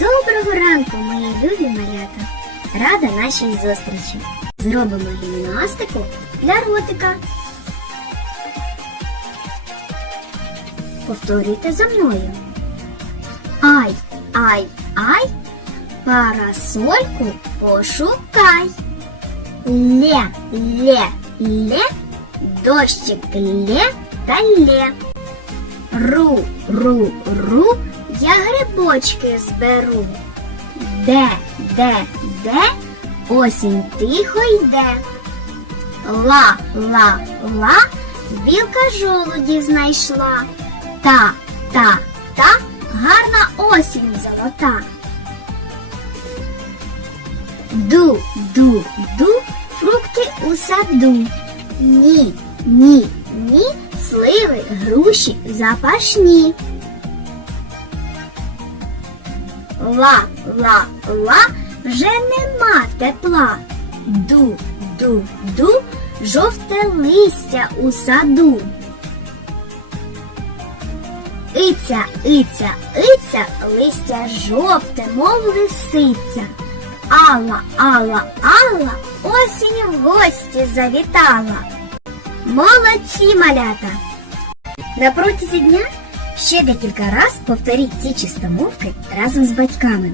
Доброго ранку, мої любі малята! Рада нашій зустрічі. Зробимо гімнастику для ротика. Повторюйте за мною. Ай, ай, ай, парасольку пошукай. Ле, ле, ле, дощик ле та ле. Ру, ру, ру, я грибочки зберу. Де, де, де, осінь тихо йде. Ла, ла, ла, білка жолуді знайшла. Та, та, та, гарна осінь золота. Ду, ду, ду, фрукти у саду. Ні, ні, ні, сливи, груші запашні. Ла, ла, ла, вже нема тепла. Ду, ду, ду, жовте листя у саду. Иця, иця, иця, листя жовте, мов лисиця. Алла, Алла, Алла, осінь в гості завітала. Молодці, малята! На протязі дня ще декілька раз повторіть ці чистомовки разом з батьками.